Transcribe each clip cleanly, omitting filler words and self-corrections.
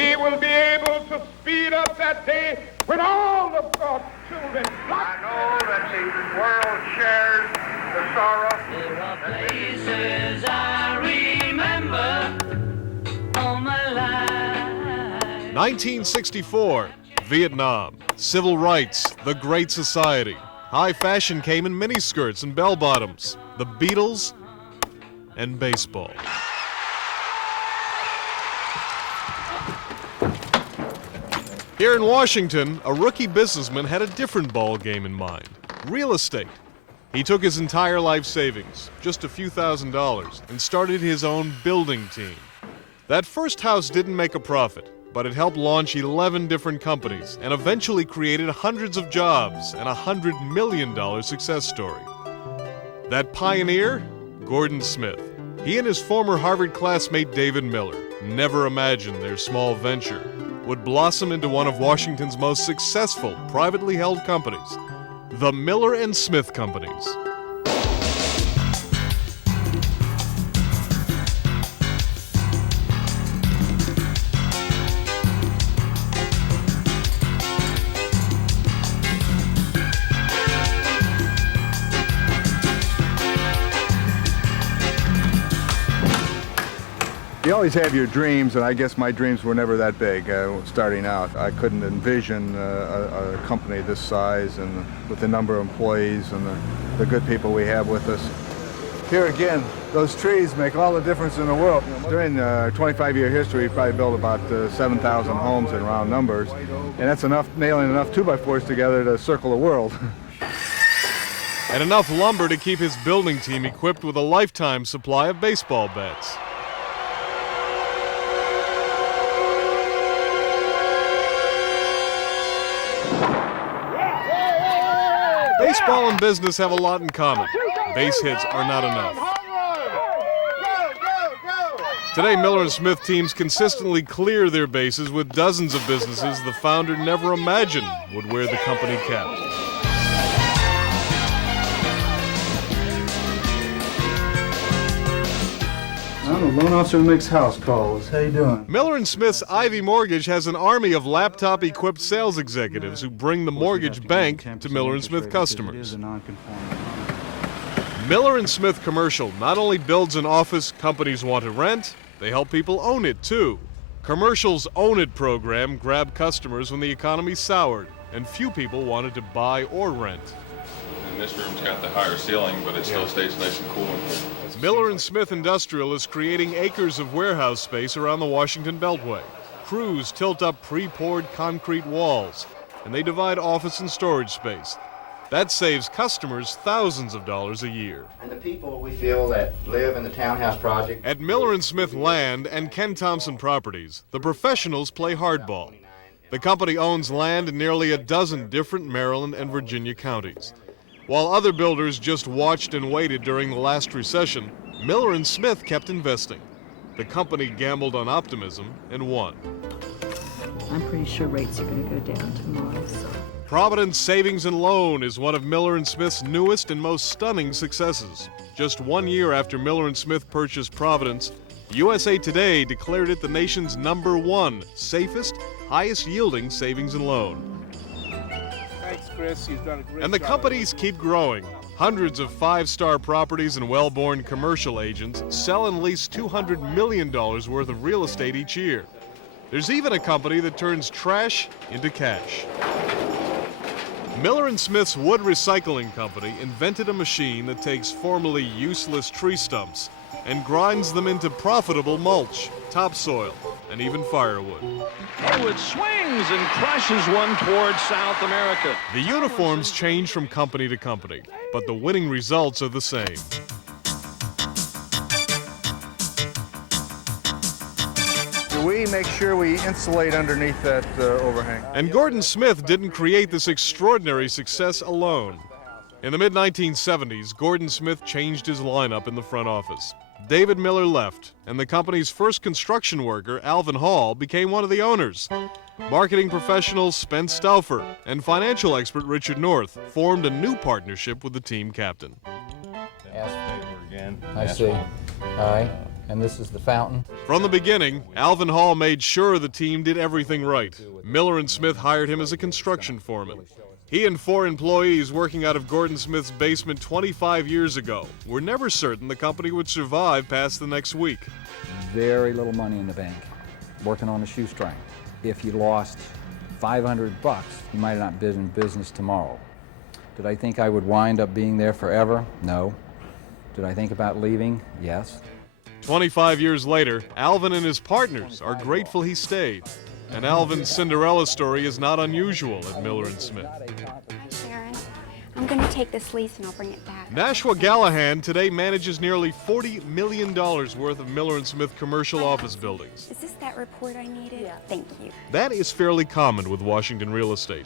we will be able to speed up that day when all of God's children. I know that the world shares the sorrow. There are places I remember all my life. 1964, Vietnam, civil rights, the Great Society. High fashion came in miniskirts and bell-bottoms, the Beatles, and baseball. Here in Washington, a rookie businessman had a different ball game in mind: real estate. He took his entire life savings, just a few $1,000s, and started his own building team. That first house didn't make a profit, but it helped launch 11 different companies and eventually created hundreds of jobs and a $100 million success story. That pioneer? Gordon Smith. He and his former Harvard classmate David Miller never imagined their small venture would blossom into one of Washington's most successful privately held companies, the Miller and Smith Companies. You always have your dreams, and I guess my dreams were never that big starting out. I couldn't envision a company this size and with the number of employees and the good people we have with us. Here again, those trees make all the difference in the world. During the 25-year history, we probably built about 7,000 homes in round numbers, and that's enough, nailing enough 2x4s together to circle the world. And enough lumber to keep his building team equipped with a lifetime supply of baseball bats. Baseball and business have a lot in common. Base hits are not enough. Today, Miller and Smith teams consistently clear their bases with dozens of businesses the founder never imagined would wear the company cap. I'm a loan officer who makes house calls. How you doing? Miller and Smith's Ivy Mortgage has an army of laptop-equipped sales executives who bring the mortgage bank to Miller and Smith customers. Miller and Smith Commercial not only builds an office companies want to rent, they help people own it too. Commercial's Own It program grabbed customers when the economy soured and few people wanted to buy or rent. And this room's got the higher ceiling, but it still stays nice and cool in here. Miller and Smith Industrial is creating acres of warehouse space around the Washington Beltway. Crews tilt up pre-poured concrete walls, and they divide office and storage space. That saves customers thousands of dollars a year. And the people we feel that live in the townhouse project. At Miller and Smith Land and Ken Thompson Properties, the professionals play hardball. The company owns land in nearly a dozen different Maryland and Virginia counties. While other builders just watched and waited during the last recession, Miller and Smith kept investing. The company gambled on optimism and won. I'm pretty sure rates are going to go down tomorrow. So. Providence Savings and Loan is one of Miller and Smith's newest and most stunning successes. Just 1 year after Miller and Smith purchased Providence, USA Today declared it the nation's #1 safest, highest yielding savings and loan. Thanks, Chris. You've done a great job. And the companies keep growing. Hundreds of five-star properties and well-born commercial agents sell and lease $200 million worth of real estate each year. There's even a company that turns trash into cash. Miller and Smith's Wood Recycling Company invented a machine that takes formerly useless tree stumps and grinds them into profitable mulch, topsoil, and even firewood. Haywood swings and crushes one towards South America. The uniforms change from company to company, but the winning results are the same. We make sure we insulate underneath that overhang. And Gordon Smith didn't create this extraordinary success alone. In the mid-1970s, Gordon Smith changed his lineup in the front office. David Miller left, and the company's first construction worker, Alvin Hall, became one of the owners. Marketing professional Spence Stauffer and financial expert Richard North formed a new partnership with the team captain. Ask favor again. I see. All right. And this is the fountain. From the beginning, Alvin Hall made sure the team did everything right. Miller & Smith hired him as a construction foreman. He and 4 employees working out of Gordon Smith's basement 25 years ago were never certain the company would survive past the next week. Very little money in the bank, working on a shoestring. If you lost $500, you might not be in business tomorrow. Did I think I would wind up being there forever? No. Did I think about leaving? Yes. 25 years later, Alvin and his partners are grateful he stayed. And Alvin's Cinderella story is not unusual at Miller & Smith. Hi, Sharon. I'm going to take this lease and I'll bring it back. Nashua Gallahan today manages nearly $40 million worth of Miller & Smith commercial office buildings. Is this that report I needed? Yeah. Thank you. That is fairly common with Washington real estate.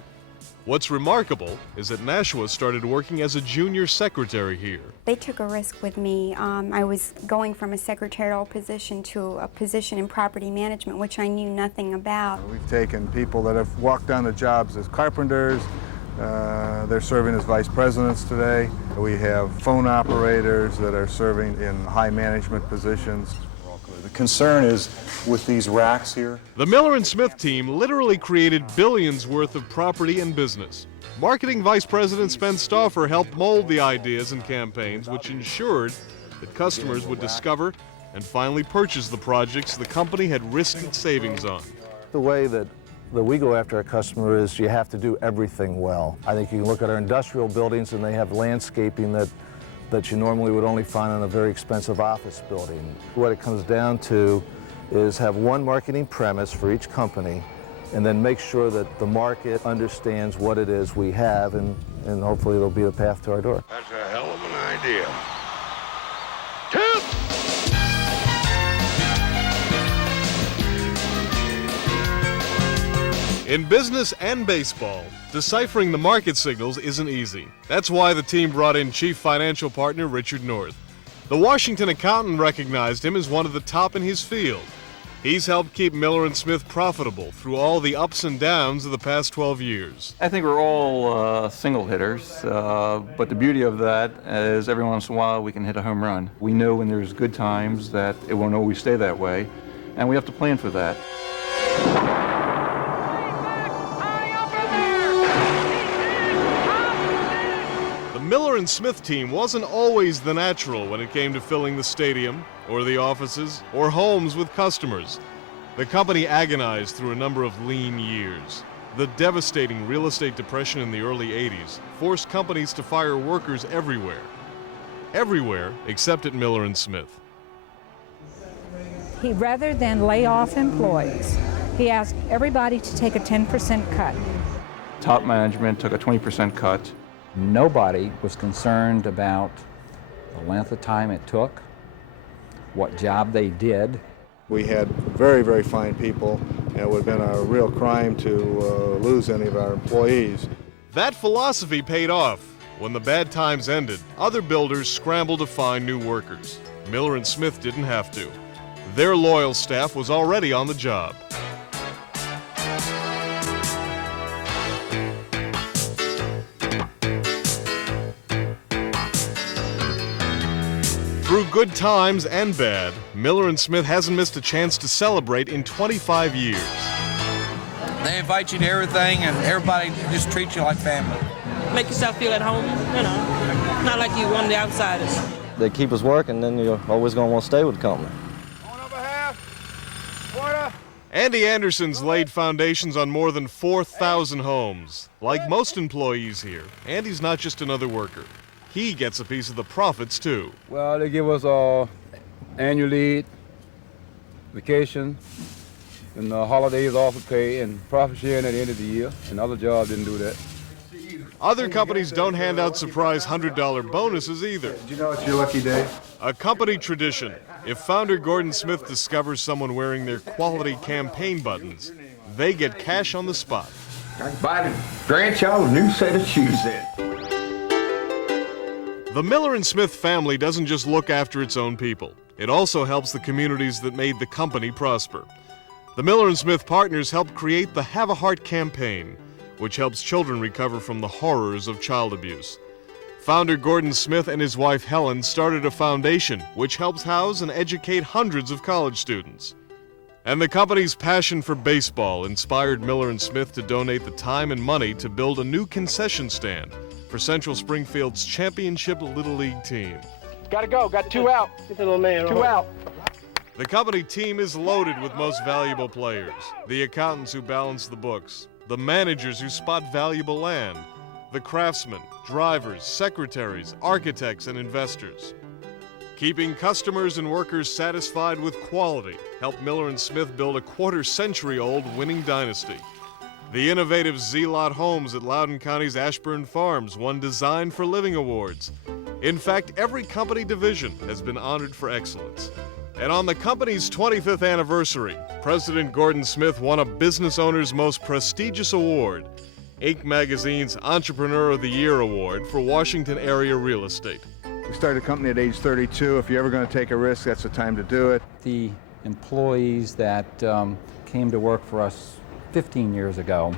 What's remarkable is that Nashua started working as a junior secretary here. They took a risk with me. I was going from a secretarial position to a position in property management, which I knew nothing about. We've taken people that have walked on the jobs as carpenters. They're serving as vice presidents today. We have phone operators that are serving in high management positions. The concern is with these racks here. The Miller & Smith team literally created billions worth of property and business. Marketing Vice President Spence Stauffer helped mold the ideas and campaigns which ensured that customers would discover and finally purchase the projects the company had risked its savings on. The way that we go after our customer is you have to do everything well. I think you can look at our industrial buildings and they have landscaping that you normally would only find in a very expensive office building. What it comes down to is have one marketing premise for each company and then make sure that the market understands what it is we have, and hopefully there'll be a path to our door. That's a hell of an idea. In business and baseball, deciphering the market signals isn't easy. That's why the team brought in Chief Financial Partner Richard North. The Washington accountant recognized him as one of the top in his field. He's helped keep Miller & Smith profitable through all the ups and downs of the past 12 years. I think we're all single hitters, but the beauty of that is every once in a while we can hit a home run. We know when there's good times that it won't always stay that way, and we have to plan for that. Miller & Smith team wasn't always the natural when it came to filling the stadium, or the offices, or homes with customers. The company agonized through a number of lean years. The devastating real estate depression in the early 80s forced companies to fire workers everywhere. Everywhere except at Miller & Smith. Rather than lay off employees, he asked everybody to take a 10% cut. Top management took a 20% cut. Nobody was concerned about the length of time it took, what job they did. We had very, very fine people, and it would have been a real crime to lose any of our employees. That philosophy paid off. When the bad times ended, other builders scrambled to find new workers. Miller & Smith didn't have to. Their loyal staff was already on the job. Through good times and bad, Miller & Smith hasn't missed a chance to celebrate in 25 years. They invite you to everything, and everybody just treats you like family. Make yourself feel at home, you know, not like you're one of the outsiders. They keep us working, then you're always going to want to stay with the company. Andy Anderson's laid foundations on more than 4,000 homes. Like most employees here, Andy's not just another worker. He gets a piece of the profits, too. Well, they give us annual leave, vacation, and holidays off of pay, and profit sharing at the end of the year, and other jobs didn't do that. Other companies don't hand out surprise $100 bonuses either. Did you know it's your lucky day? A company tradition. If founder Gordon Smith discovers someone wearing their quality campaign buttons, they get cash on the spot. I can buy the grandchild a new set of shoes then. The Miller & Smith family doesn't just look after its own people. It also helps the communities that made the company prosper. The Miller & Smith partners helped create the Have a Heart campaign, which helps children recover from the horrors of child abuse. Founder Gordon Smith and his wife Helen started a foundation which helps house and educate hundreds of college students. And the company's passion for baseball inspired Miller & Smith to donate the time and money to build a new concession stand for Central Springfield's championship Little League team. Gotta go. Got 2 out. Get the little man. 2 out. The company team is loaded with most valuable players, the accountants who balance the books, the managers who spot valuable land, the craftsmen, drivers, secretaries, architects, and investors. Keeping customers and workers satisfied with quality helped Miller & Smith build a quarter-century-old winning dynasty. The innovative Z-Lot homes at Loudoun County's Ashburn Farms won Design for Living awards. In fact, every company division has been honored for excellence. And on the company's 25th anniversary, President Gordon Smith won a business owner's most prestigious award, Inc. Magazine's Entrepreneur of the Year Award for Washington area real estate. We started a company at age 32. If you're ever going to take a risk, that's the time to do it. The employees that came to work for us 15 years ago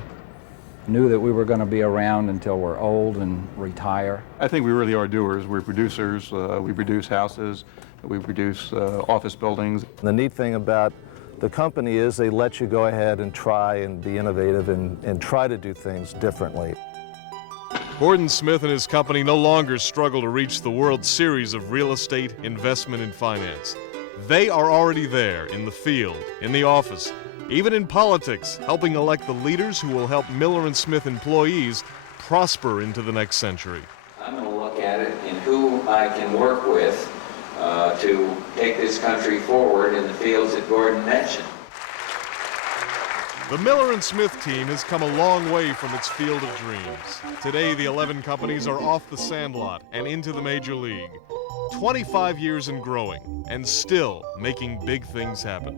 knew that we were going to be around until we're old and retire. I think we really are doers. We're producers. We produce houses. We produce office buildings. The neat thing about the company is they let you go ahead and try and be innovative and try to do things differently. Gordon Smith and his company no longer struggle to reach the World Series of real estate, investment, and finance. They are already there in the field, in the office, even in politics, helping elect the leaders who will help Miller & Smith employees prosper into the next century. I'm going to look at it and who I can work with to take this country forward in the fields that Gordon mentioned. The Miller & Smith team has come a long way from its field of dreams. Today, the 11 companies are off the sandlot and into the major league. 25 years and growing, and still making big things happen.